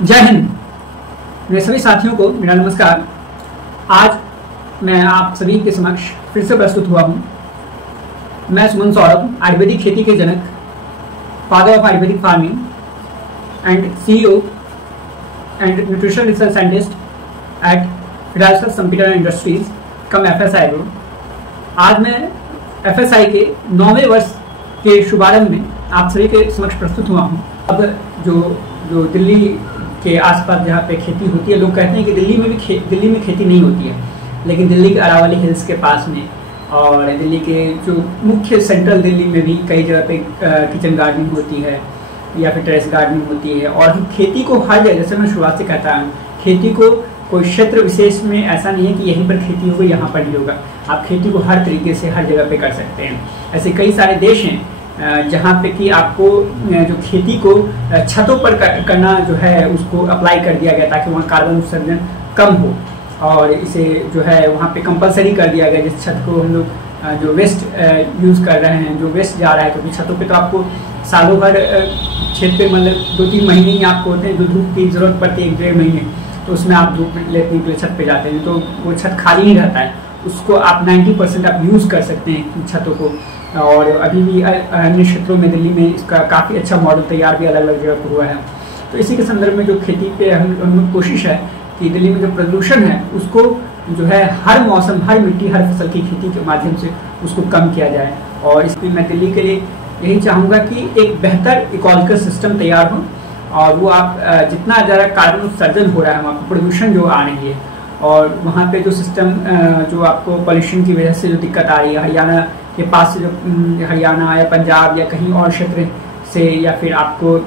जय हिंद। मेरे सभी साथियों को मेरा नमस्कार। आज मैं आप सभी के समक्ष फिर से प्रस्तुत हुआ हूँ। मैं सुमन सौरभ, आयुर्वेदिक खेती के जनक, father of Ayurvedic farming and CEO and nutrition research scientist at फिडाल्सस computer industries cum FSI group. आज मैं FSI के 9वें वर्ष के शुभारंभ में आप सभी के समक्ष प्रस्तुत हुआ हूँ। अब जो दिल्ली के आसपास जहाँ पे खेती होती है, लोग कहते हैं कि दिल्ली में खेती नहीं होती है, लेकिन दिल्ली के अरावली हिल्स के पास में और दिल्ली के जो मुख्य सेंट्रल दिल्ली में भी कई जगह पे किचन गार्डनिंग होती है या फिर टेरेस गार्डनिंग होती है। और हम खेती को हर जगह, जैसे मैं शुरुआत से कहता हूँ, खेती को कोई क्षेत्र विशेष में ऐसा नहीं है कि यहीं पर खेती होगा यहाँ पर नहीं होगा। आप खेती को हर तरीके से हर जगह पे कर सकते हैं। ऐसे कई सारे देश हैं जहाँ पे कि आपको जो खेती को छतों पर करना जो है उसको अप्लाई कर दिया गया ताकि वहाँ कार्बन उत्सर्जन कम हो, और इसे जो है वहाँ पे कंपलसरी कर दिया गया। जिस छत को हम लोग जो वेस्ट यूज़ कर रहे हैं, जो वेस्ट जा रहा है, क्योंकि छतों पे तो आपको सालों भर छत पे मतलब 2-3 महीने ही आपको होते हैं जो धूप की ज़रूरत पड़ती है, 1-1.5 महीने, तो उसमें आप धूप लेने के लिए छत पे जाते हैं, तो वो छत खाली ही रहता है। उसको आप 90% आप यूज़ कर सकते हैं छतों को। और अभी भी अन्य क्षेत्रों में दिल्ली में इसका काफ़ी अच्छा मॉडल तैयार भी अलग अलग जगह पर हुआ है। तो इसी के संदर्भ में जो खेती पे हम कोशिश है कि दिल्ली में जो प्रदूषण है उसको जो है हर मौसम, हर मिट्टी, हर फसल की खेती के माध्यम से उसको कम किया जाए। और इसलिए मैं दिल्ली के लिए यही चाहूँगा कि एक बेहतर इकोलॉजिकल सिस्टम तैयार हो, और वो आप जितना ज़्यादा कार्बन उत्सर्जन हो रहा है, वहाँ पर प्रदूषण जो आ रही है, और वहाँ पे जो सिस्टम जो आपको पॉल्यूशन की वजह से जो दिक्कत आ रही है, हरियाणा के पास से जो हरियाणा या पंजाब या कहीं और क्षेत्र से, या फिर आपको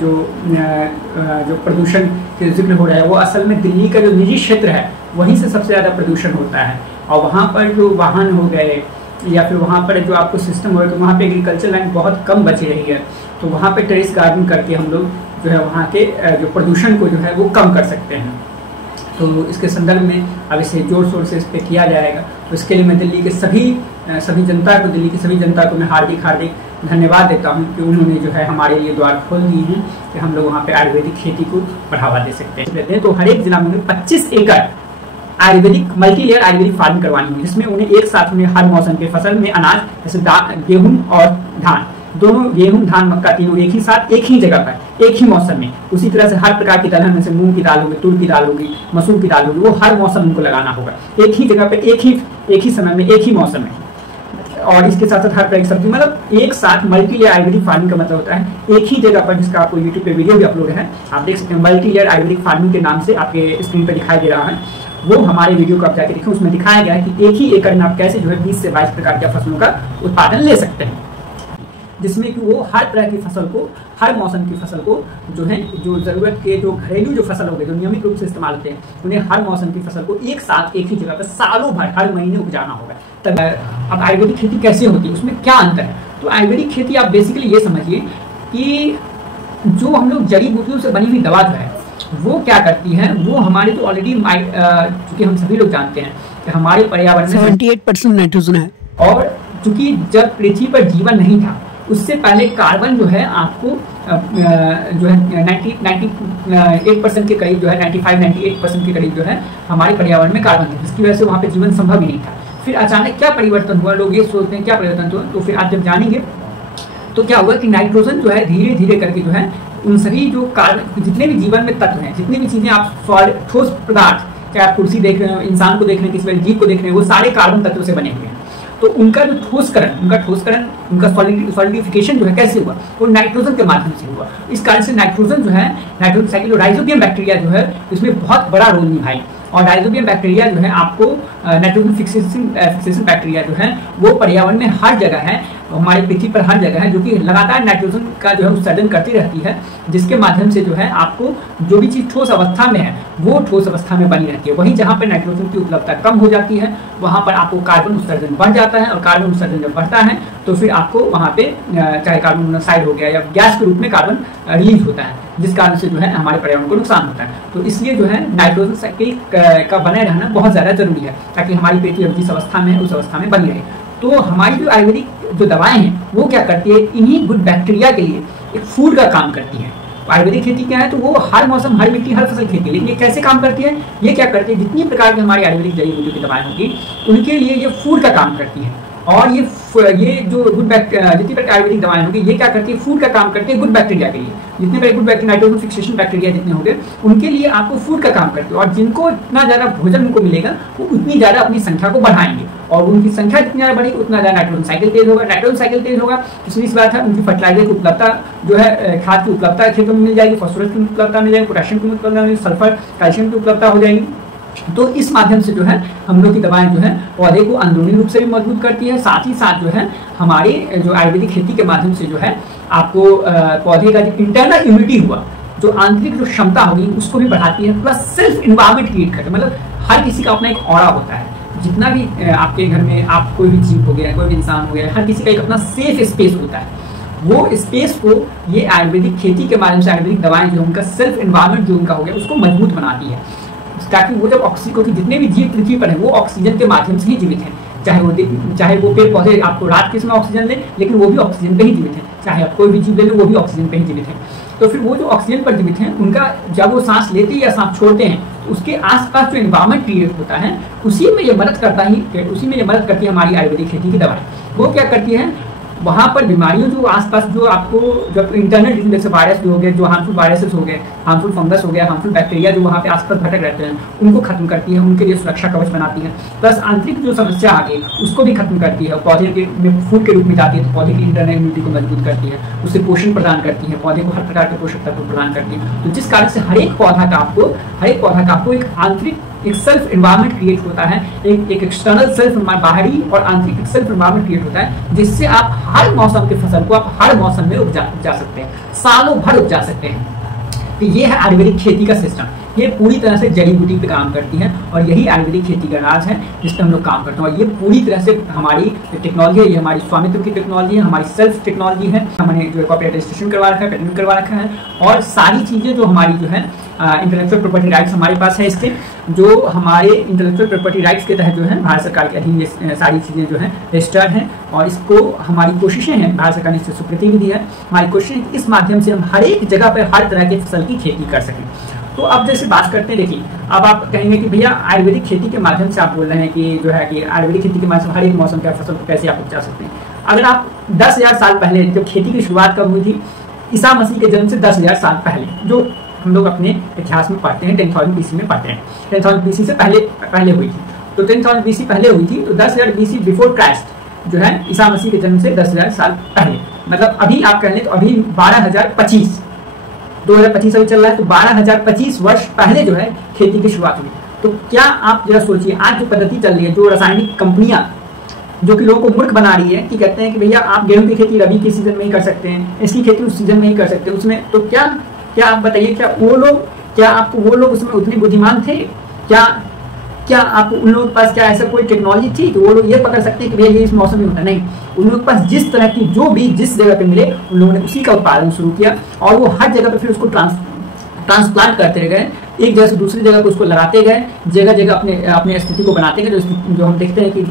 जो प्रदूषण के जिक्र हो रहा है, वो असल में दिल्ली का जो निजी क्षेत्र है वहीं से सबसे ज़्यादा प्रदूषण होता है। और वहाँ पर जो वाहन हो गए या फिर वहाँ पर जो आपको सिस्टम हो गया, तो वहाँ पे एग्रीकल्चर लैंड बहुत कम बची रही है, तो वहाँ पे टेरेस गार्डनिंग करके हम लोग जो है वहाँ के जो प्रदूषण को जो है वो कम कर सकते हैं। तो इसके संदर्भ में अब इसे जोर शोर से इस पर किया जाएगा। तो इसके लिए मैं दिल्ली के सभी जनता को, दिल्ली की सभी जनता को मैं हार्दिक धन्यवाद देता हूं कि उन्होंने जो है हमारे लिए द्वार खोल दिए हैं कि हम लोग वहाँ पे आयुर्वेदिक खेती को बढ़ावा दे सकते हैं। तो हर एक जिला में 25 एकड़ Ayurvedic multi layer Ayurvedic farming करवानी है, जिसमें उन्हें एक साथ हर मौसम के फसल में अनाज जैसे गेहूँ और धान, दोनों गेहूं, धान, मक्का तीनों एक ही साथ एक ही जगह पर एक ही मौसम में, उसी तरह से हर प्रकार की दलहन में से मूंग की दाल होगी, तुर की दाल होगी, मसूर की दाल होगी, वो हर मौसम उनको लगाना होगा, एक ही जगह पे एक ही समय में एक ही मौसम में। और इसके साथ साथ हर तरह की सब्जी, मतलब एक साथ मल्टी लेयर आयुर्वेदिक फार्मिंग का मतलब होता है एक ही जगह पर, जिसका आपको यूट्यूब पे वीडियो भी अपलोड है, आप देख सकते हैं। मल्टी लेयर आयुर्वेदिक फार्मिंग के नाम से आपके स्क्रीन पर दिखाई दे रहा है, वो हमारे वीडियो को आप जाके देखें। उसमें दिखाया गया है कि एक ही एकड़ में आप कैसे जो है 20 से 22 प्रकार के फसलों का उत्पादन ले सकते हैं, जिसमें कि वो हर तरह की फसल को, हर मौसम की फसल को जो है, जो ज़रूरत के जो घरेलू जो फसल हो गए, जो नियमित रूप से इस्तेमाल होते हैं, उन्हें हर मौसम की फसल को एक साथ एक ही जगह पर सालों भर हर महीने उपजाना होगा। तब अब आयुर्वेदिक खेती कैसे होती है, उसमें क्या अंतर है? तो आयुर्वेदिक खेती आप बेसिकली ये समझिए कि जो हम लोग जड़ी बूटियों से बनी हुई दवा जो है वो क्या करती है, वो हमारे तो ऑलरेडी, चूँकि हम सभी लोग जानते हैं कि हमारे पर्यावरण में 78% नाइट्रोजन है, और चूँकि जब पृथ्वी पर जीवन नहीं था उससे पहले कार्बन जो है आपको जो है 98% के करीब जो है 95-98% के करीब जो है हमारे पर्यावरण में कार्बन है, जिसकी वजह से वहाँ पे जीवन संभव ही नहीं था। फिर अचानक क्या परिवर्तन हुआ, लोग ये सोचते हैं क्या परिवर्तन हुआ, तो फिर आप जब जानेंगे तो क्या हुआ कि नाइट्रोजन जो है धीरे धीरे करके जो है उन सभी जो कार्बन, जितने भी जीवन में तत्व हैं, जितनी भी चीज़ें आप ठोस पदार्थ, चाहे आप कुर्सी देख रहे हो, इंसान को देख रहे हैं, किसी जीव को देख रहे हैं, वो सारे कार्बन तत्व से बने हुए हैं। तो उनका जो ठोसकरण, उनका सॉलिडिफिकेशन जो है कैसे हुआ, वो नाइट्रोजन के माध्यम से हुआ। इस कारण से नाइट्रोजन जो है, नाइट्रोजन साइकिल, राइजोबियम बैक्टीरिया जो है इसमें बहुत बड़ा रोल निभाई। और राइजोबियम बैक्टीरिया जो है आपको नाइट्रोजन फिक्सेशन बैक्टीरिया जो है वो पर्यावरण में हर जगह है, हमारी पृथ्वी पर हर जगह है, जो कि लगातार नाइट्रोजन का जो है उत्सर्जन करती रहती है, जिसके माध्यम से जो है आपको जो भी चीज़ ठोस अवस्था में है वो ठोस अवस्था में बनी रहती है। वहीं जहाँ पर नाइट्रोजन की उपलब्धता कम हो जाती है वहाँ पर आपको कार्बन उत्सर्जन बढ़ जाता है, और कार्बन उत्सर्जन जब बढ़ता है तो फिर आपको वहाँ पे चाहे कार्बन मोनोऑक्साइड हो गया या गैस के रूप में कार्बन रिलीज होता है, जिस कारण से जो है हमारे पर्यावरण को नुकसान होता है। तो इसलिए जो है नाइट्रोजन साइकिल का बने रहना बहुत ज़्यादा जरूरी है, ताकि हमारी पृथ्वी जिस अवस्था में है उस अवस्था में बनी रहे। तो हमारी जो आयुर्वेदिक जो दवाएं हैं वो क्या करती है, इन्हीं गुड बैक्टीरिया के लिए एक फूड का काम करती है। आयुर्वेदिक खेती क्या है, तो वो हर मौसम, हर मिट्टी, हर फसल खेती है। लेकिन ये कैसे काम करती है, ये क्या करती है, जितनी प्रकार की हमारी आयुर्वेदिक जड़ी बूटियों की दवाएं होगी उनके लिए ये फूड का काम करती है। और ये जो गुड बैक्टीरिया, जितनी प्रकार आयुर्वेदिक दवाएं होंगी ये क्या करती है, फूड का काम करती है गुड बैक्टीरिया के लिए। जितने प्रकार good bacteria, nitrogen fixation bacteria जितने होंगे उनके लिए आपको फूड का काम करती है। और जिनको इतना ज़्यादा भोजन उनको मिलेगा वो उतनी ज़्यादा अपनी संख्या को बढ़ाएंगे, और उनकी संख्या जितनी ज़्यादा बढ़ेगी उतना ज़्यादा नाइट्रोजन साइकिल तेज होगा। नाइट्रोजन साइकिल तेज होगा तो सीधी सी बात है, उनकी फर्टिलाइजर की उपलब्धता जो है, खाद की उपलब्धता खेतों में मिल जाएगी, फॉस्फोरस की उपलब्धता मिल जाएगी, पोटेशियम की उपलब्धता मिल जाएगी, सल्फर कैल्शियम की उपलब्धता हो जाएगी। तो इस माध्यम से जो है हम लोग की दवाएं जो है पौधे को अंदरूनी रूप से भी मजबूत करती है, साथ ही साथ जो है हमारे जो आयुर्वेदिक खेती के माध्यम से जो है आपको पौधे का जो इंटरनल इम्यूनिटी हुआ, जो आंतरिक जो क्षमता होगी उसको भी बढ़ाती है, प्लस सेल्फ इन्वायरमेंट क्रिएट करती है। मतलब हर किसी का अपना एक ऑरा होता है, जितना भी आपके घर में आप कोई भी जीव हो गया, कोई भी इंसान हो गया, हर किसी का एक अपना सेफ स्पेस होता है। वो स्पेस को ये आयुर्वेदिक खेती के माध्यम से, आयुर्वेदिक दवाएं जो उनका सेल्फ इन्वायरमेंट जो उनका हो गया उसको मजबूत बनाती है, ताकि वो जब ऑक्सीजन, क्योंकि जितने भी जीव पृथ्वी पर है वो ऑक्सीजन के माध्यम से ही जीवित हैं। चाहे वो पेड़ पौधे आपको रात के समय ऑक्सीजन ले, लेकिन वो भी ऑक्सीजन पे ही जीवित है। चाहे आप कोई भी जीव ले लो वो भी ऑक्सीजन पे ही जीवित है। तो फिर वो जो ऑक्सीजन पर जीवित हैं उनका जब वो सांस लेते हैं या सांस छोड़ते हैं तो उसके आसपास जो एनवायरमेंट क्रिएट होता है उसी में ये मदद करती है हमारी आयुर्वेदिक खेती की दवाएं। वो क्या करती है, वहाँ पर बीमारियों जो आसपास जो आपको जब इंटरनल डिजीज जैसे वायरस जो हो गए, जो हार्मफुल वायरसेस हो गए, हार्मफुल फंगस हो गया, हार्मफुल बैक्टीरिया जो वहाँ पे आसपास भटक रहते हैं उनको खत्म करती है, उनके लिए सुरक्षा कवच बनाती है। प्लस आंतरिक जो समस्या आ गई उसको भी खत्म करती है, पौधे के फूड के रूप में जाती है तो पौधे की इंटरनल इम्यूनिटी को मजबूत करती है, उसे पोषण प्रदान करती है, पौधे को हर प्रकार के पोषक तत्व प्रदान करती है। तो जिस कारण से हर एक पौधा का आपको एक आंतरिक एक सेल्फ एनवायरनमेंट क्रिएट होता है, एक एक्सटर्नल सेल्फ, बाहरी और आंतरिक सेल्फ एनवायरनमेंट क्रिएट होता है, जिससे आप हर मौसम की फसल को आप हर मौसम में उपजा सकते हैं, सालों भर उपजा सकते हैं। तो ये है आयुर्वेदिक खेती का सिस्टम। ये पूरी तरह से जड़ी बूटी पे काम करती है और यही आयुर्वेदिक खेती का राज है जिस पर हम लोग काम करते हैं। और ये पूरी तरह से हमारी टेक्नोलॉजी है, ये हमारी स्वामित्व की टेक्नोलॉजी है, हमारी सेल्फ टेक्नोलॉजी है। हमने जो कॉपीराइट रजिस्ट्रेशन करवा रखा है, पेटेंट करवा रखा है, और सारी चीज़ें जो हमारी जो है इंटेलेक्चुअल प्रॉपर्टी राइट्स हमारे पास है। इसके जो हमारे इंटेलेक्चुअल प्रॉपर्टी राइट्स के तहत जो है भारत सरकार के अधीन ये सारी चीज़ें जो है रजिस्टर्ड हैं, और इसको हमारी कोशिशें हैं, भारत सरकार ने इससे स्वीकृति भी दी है। हमारी कोशिश है कि इस माध्यम से हम हर एक जगह पर हर तरह की फसल की खेती कर सकें। तो अब जैसे बात करते हैं, देखिए अब आप कहेंगे कि भैया आयुर्वेदिक खेती के माध्यम से आप बोल रहे हैं कि जो है कि आयुर्वेदिक खेती के माध्यम से हर एक मौसम की फसल को कैसे आप उपजा सकते हैं। अगर आप 10,000 साल पहले जब खेती की शुरुआत कब हुई थी, ईसा मसीह के जन्म से 10,000 साल पहले, जो हम लोग अपने इतिहास में पढ़ते हैं 10,000 BC में पढ़ते हैं, 10,000 BC से पहले हुई थी। तो 10,000 BC पहले हुई थी, तो 10,000 BC बिफोर क्राइस्ट जो है ईसा मसीह के जन्म से 10,000 साल पहले, मतलब अभी आप कह लें तो अभी 12,025 2025 अभी चल रहा है, तो 12,025 वर्ष पहले जो है खेती की शुरुआत हुई। तो क्या आप जरा सोचिए, आज जो पद्धति चल रही है, जो रासायनिक कंपनियां जो कि लोगों को मूर्ख बना रही है कि कहते हैं कि भैया आप गेहूं की खेती रबी के सीजन में ही कर सकते हैं, इसकी खेती उस सीजन में ही कर सकते हैं, उसमें तो क्या आप बताइए, क्या वो लोग उसमें उतने बुद्धिमान थे? क्या आप उन लोगों के पास क्या ऐसा कोई टेक्नोलॉजी थी कि वो लोग ये पकड़ सकते हैं कि भैया ये इस मौसम में होता है? नहीं, उन लोगों के पास जिस तरह की जो भी जिस जगह पे मिले उन लोगों ने उसी का उत्पादन शुरू किया, और वो हर जगह पे फिर उसको ट्रांसप्लांट करते गए, एक जगह से दूसरी जगह पे उसको लगाते गए, जगह जगह अपने स्थिति को बनाते गए। जो हम देखते हैं कि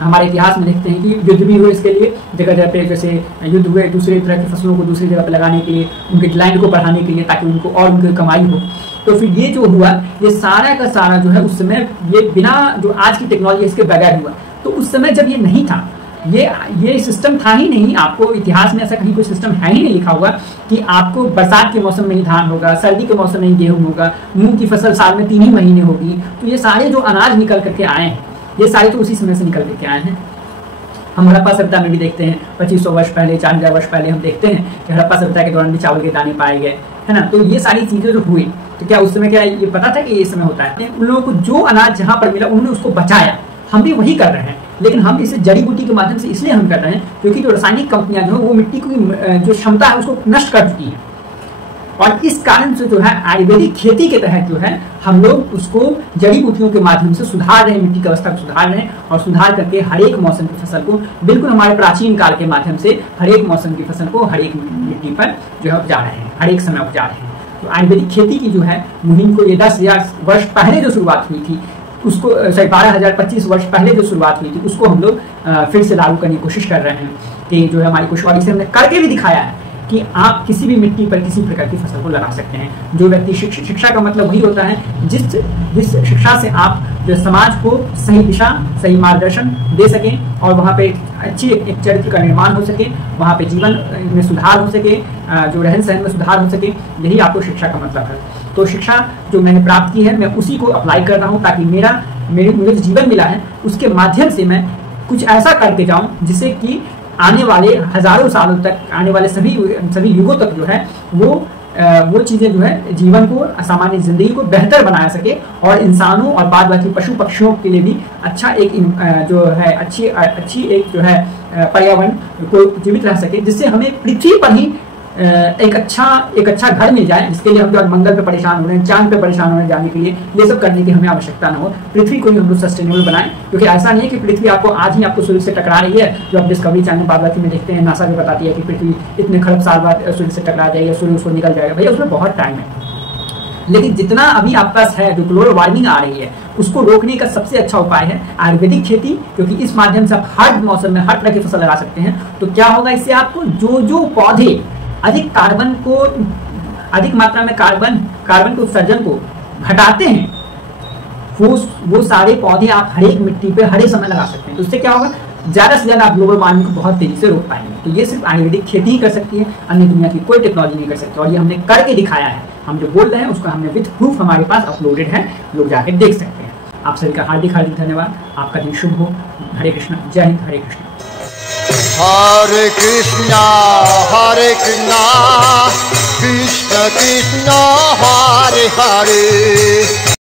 हमारे इतिहास में देखते हैं कि युद्ध भी हुए इसके लिए, जगह जगह पे जैसे युद्ध हुए दूसरे तरह की फसलों को दूसरी जगह पे लगाने के लिए, उनके लैंड को बढ़ाने के लिए, ताकि उनको और उनकी कमाई हो। तो फिर ये जो हुआ, ये सारा का सारा जो है उस समय ये बिना जो आज की टेक्नोलॉजी इसके बगैर हुआ। तो उस समय जब ये नहीं था, ये सिस्टम था ही नहीं, आपको इतिहास में ऐसा कहीं कोई सिस्टम है ही नहीं लिखा हुआ कि आपको बरसात के मौसम में ही धान होगा, सर्दी के मौसम में ही गेहूं होगा, मूंग की फसल साल में 3 ही महीने होगी। तो ये सारे जो अनाज निकल करके आए हैं, ये सारे तो उसी समय से निकल करके आए हैं। हम हड़प्पा सभ्यता में भी देखते हैं 2500 वर्ष पहले, 4000 वर्ष पहले हम देखते हैं कि हड़प्पा सभ्यता के दौरान भी चावल के दाने पाए गए, है ना। तो ये सारी चीजें जो हुई, तो क्या उस समय क्या ये पता था कि ये समय होता है? उन लोगों को जो अनाज जहां पर मिला उन्होंने उसको बचाया। हम भी वही कर रहे हैं, लेकिन हम इसे जड़ी बूटी के माध्यम से इसलिए हम कर रहे हैं क्योंकि जो रासायनिक कंपनियां जो है वो मिट्टी की जो क्षमता है उसको नष्ट कर चुकी है। और इस कारण से जो है आयुर्वेदिक खेती के तहत जो है हम लोग उसको जड़ी बूटियों के माध्यम से सुधार रहे हैं, मिट्टी की अवस्था को सुधार रहे हैं, और सुधार करके हर एक मौसम की फसल को बिल्कुल हमारे प्राचीन काल के माध्यम से हर एक मौसम की फसल को हर एक मिट्टी पर जो है उपजा रहे हैं, हर एक समय उपजा रहे हैं। तो आयुर्वेदिक खेती की जो है मुहिम को ये 10,000 वर्ष पहले जो शुरुआत हुई थी उसको 12,025 वर्ष पहले जो शुरुआत हुई थी उसको हम लोग फिर से लागू करने की कोशिश कर रहे हैं कि जो है हमारी कोशिश, और इसे हमने करके भी दिखाया है कि आप किसी भी मिट्टी पर किसी प्रकार की फसल को लगा सकते हैं। जो व्यक्ति शिक्षा का मतलब वही होता है जिस शिक्षा से आप जो समाज को सही दिशा, सही मार्गदर्शन दे सकें और वहाँ पे अच्छी एक चरित्र का निर्माण हो सके, वहाँ पे जीवन में सुधार हो सके, जो रहन सहन में सुधार हो सके। यही आपको शिक्षा का मतलब है। तो शिक्षा जो मैंने प्राप्त की है, मैं उसी को अप्लाई कर रहा हूँ ताकि मुझे जो जीवन मिला है उसके माध्यम से मैं कुछ ऐसा करके जाऊँ जिससे कि आने वाले हजारों सालों तक, आने वाले सभी युगों तक जो है वो चीज़ें जो है जीवन को, सामान्य जिंदगी को बेहतर बना सके और इंसानों और बाद बाकी पशु पक्षियों के लिए भी अच्छा एक जो है अच्छी एक जो है पर्यावरण को जीवित रह सके, जिससे हमें पृथ्वी पर ही एक अच्छा घर मिल जाए, जिसके लिए हम जो मंगल पे परेशान हो रहे हैं, चांद पे परेशान हो रहे हैं जाने के लिए, ये सब करने की हमें आवश्यकता न हो। पृथ्वी को ही हम लोग सस्टेनेबल बनाएं, क्योंकि ऐसा नहीं है कि पृथ्वी आपको आज ही आपको सूर्य से टकरा रही है। जो आप डिस्कवरी चैनल बादबाकी में देखते हैं, नासा भी बताती है कि पृथ्वी इतने खरब साल बाद सूर्य से टकरा जाएगी, सूर्य उसको निकल जाएगा। भैया उसमें बहुत टाइम है, लेकिन जितना अभी आपके पास है, जो ग्लोबल वार्मिंग आ रही है, उसको रोकने का सबसे अच्छा उपाय है आयुर्वेदिक खेती, क्योंकि इस माध्यम से आप हर मौसम में हर तरह की फसल लगा सकते हैं। तो क्या होगा इससे, आपको जो पौधे अधिक मात्रा में कार्बन के उत्सर्जन को घटाते हैं, वो सारे पौधे आप हर एक मिट्टी पे हर एक समय लगा सकते हैं। तो उससे क्या होगा, ज्यादा से ज्यादा आप ग्लोबल वार्मिंग को बहुत तेजी से रोक पाएंगे। तो ये सिर्फ आयुर्वेदिक खेती ही कर सकती है, अन्य दुनिया की कोई टेक्नोलॉजी नहीं कर सकती। और ये हमने करके दिखाया है, हम जो बोल रहे हैं उसका हमने विथ प्रूफ हमारे पास अपलोडेड है, लोग जाके देख सकते हैं। आप सभी का हार्दिक धन्यवाद। आपका दिन शुभ हो। हरे कृष्णा, जय हिंद, हरे कृष्णा। हरे कृष्णा कृष्ण कृष्ण हरे हरे।